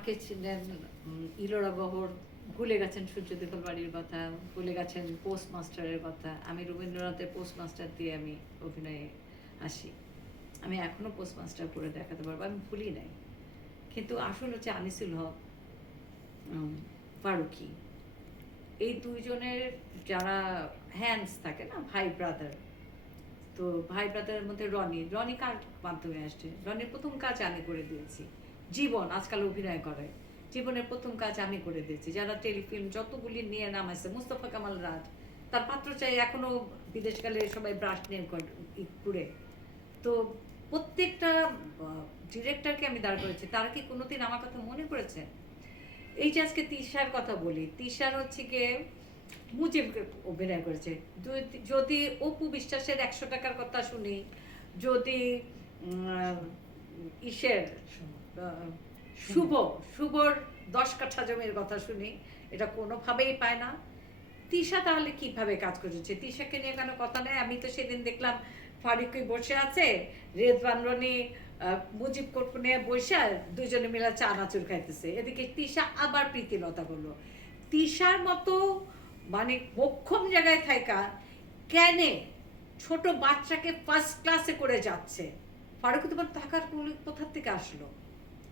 মাকে ছিলেন ইলোরা গহর, ভুলে গেছেন সূর্যদেবল বাড়ির কথা, ভুলে গেছেন পোস্ট মাস্টারের কথা। আমি রবীন্দ্রনাথের পোস্ট মাস্টার দিয়ে আমি অভিনয়ে আসি। আমি এখনও পোস্ট মাস্টার করে দেখাতে পারব, আমি ভুলি নাই। কিন্তু আসল হচ্ছে আনিসুল হক ফারুকি। এই দুইজনের যারা হ্যান্ডস থাকে না, ভাই ব্রাদার তো ভাই ব্রাদারের মধ্যে রনি রনি কার মাধ্যমে আসছে? রনির প্রথম কাজ আমি করে দিয়েছি। জীবন আজকাল অভিনয় করে। জীবনের প্রথম কাজ আমি করে দিয়েছি। যারা টেলিফিল্ম যতগুলি নিয়ে নামাইছে, মুস্তফা কামাল রাজ, তার পাত্র চাই এখনও বিদেশ গেলে সবাই ব্রাশ নিয়ে করে- তো প্রত্যেকটা ডিরেক্টরকে আমি দাঁড় করেছি। তারা কি কোনোদিন আমার কথা মনে করেছে এই যে আজকে তিশার কথা বলি, তিশার হচ্ছে গিয়ে মুজিব অভিনয় করেছে। যদি- অপু বিশ্বাসের একশো টাকার কথা শুনি, যদি ইসের শুভ, শুভর দশ কাঠা জমির কথা শুনি, এটা কোনোভাবেই পায় না। তিশা তাহলে কীভাবে কাজ করেছে? তিশাকে নিয়ে কেন কথা নেই? আমি তো সেদিন দেখলাম ফারুকি বসে আছে রেদওয়ান রনি মুজিব নিয়ে বসে দুজনে মিলে চা নাচুর খাইতেছে। এদিকে তিশা আবার প্রীতিলতা বলল, তিশার মতো মানে মোক্ষম জায়গায় থাকা কেনে ছোট বাচ্চাকে ফার্স্ট ক্লাসে করে যাচ্ছে? ফারুক তোমার টাকার কোথার থেকে আসলো?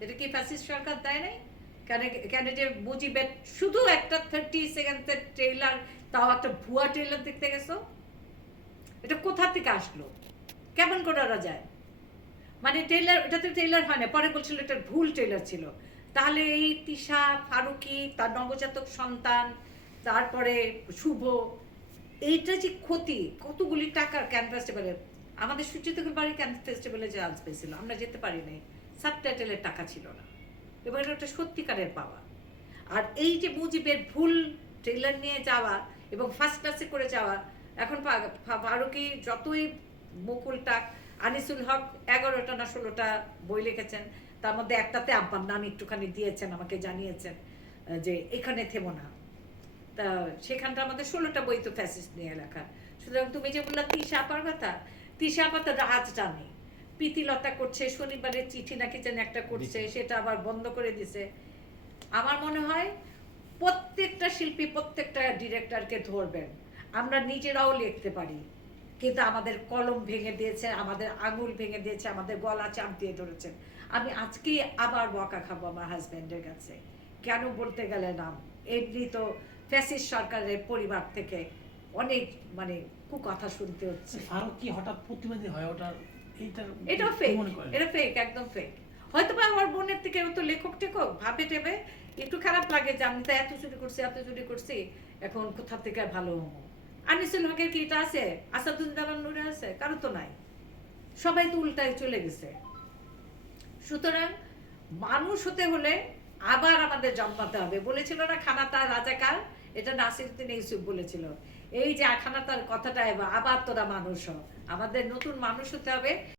এটা কি ফ্যাসিস্ট সরকার দেয় নাই? কেন কেন যে মুজিবের শুধু একটা থার্টি সেকেন্ডের ট্রেলার তাও একটা ভুয়া ট্রেলার দেখতে গেছো? এটা কোথা থেকে আসলো? কেমন করে ওরা যায়? মানে ট্রেলার এটা তো ট্রেলার হয় না, পরে বলছিল এটা ভুল ট্রেলার ছিল। তাহলে এই তিশা, ফারুকি, তার নবজাতক সন্তান, তারপরে শুভ, এইটা যে ক্ষতি, কতগুলি টাকার ক্যান ফেস্টিভ্যালে আমাদের সূর্যতকের বাড়ি ক্যান ফেস্টিভ্যালে চান্স পেয়েছিল আমরা যেতে পারি নাই। সাবটাইটেলের টাকা ছিল না। এবার এটা একটা সত্যিকারের পাওয়া। আর এই যে মুজিবের ভুল ট্রেলার নিয়ে যাওয়া এবং ফার্স্ট ক্লাসে করে যাওয়া, এখন ফারুকি যতই মুকুল টাক আনিসুল হক এগারোটা না ষোলোটা বই লিখেছেন, তার মধ্যে একটাতে আব্বার নাম একটুখানি দিয়েছেন, আমাকে জানিয়েছেন যে এখানে থেমো না। তা সেখানটা আমাদের ষোলোটা বই তো ফ্যাসিস্ট নিয়ে লেখা। সুতরাং তুমি যে বললা তিশা আপার কথা তিশা আপা তো রাজ জানে। প্রীতিলতা করছে শনিবারের চিঠি নাকি যেন একটা করছে সেটা আবার বন্ধ করে দিছে। আমার মনে হয় প্রত্যেকটা শিল্পী প্রত্যেকটা ডিরেক্টরকে ধরবেন। আমরা নিজেরাও লিখতে পারি। কিন্তু আমাদের কলম ভেঙে দিয়েছে আমাদের আঙুল ভেঙে দিয়েছে আমাদের গলা চাপ দিয়ে ধরেছেন। আমি আজকেই আবার বকা খাব আমার হাজব্যান্ডের কাছে। কেন বলতে গেলে নাম এমনি তো ফ্যাসিস সরকারের পরিবার থেকে অনেক মানে কুকথা শুনতে হচ্ছে। ফারুক কি হঠাৎ প্রতিবাদী হয় ওটার? কি ফেক এটা ফেক একদম ফেক হয়তো বা আমার বোনের থেকে ও তো লেখক টেখক ভাবে টেবে একটু খারাপ লাগে যে আমি তো এত চুরি করছি এত চুরি করছি এখন কোথা থেকে ভালো হব? আনিসুল হকের কি এটা আছে? আসাদুজ্জামান নুরে আছে? কারও তো নাই। সবাই তো উল্টায় চলে গেছে। সুতরাং মানুষ হতে হলে আবার আমাদের জন্মাতে হবে। বলেছিল না খানাতা রাজাকার এটা নাসিরুদ্দিন ইউসুফ বলেছিল। এই যে খানাতার কথাটা আবার তোরা মানুষ হ। আমাদের নতুন মানুষ হতে হবে।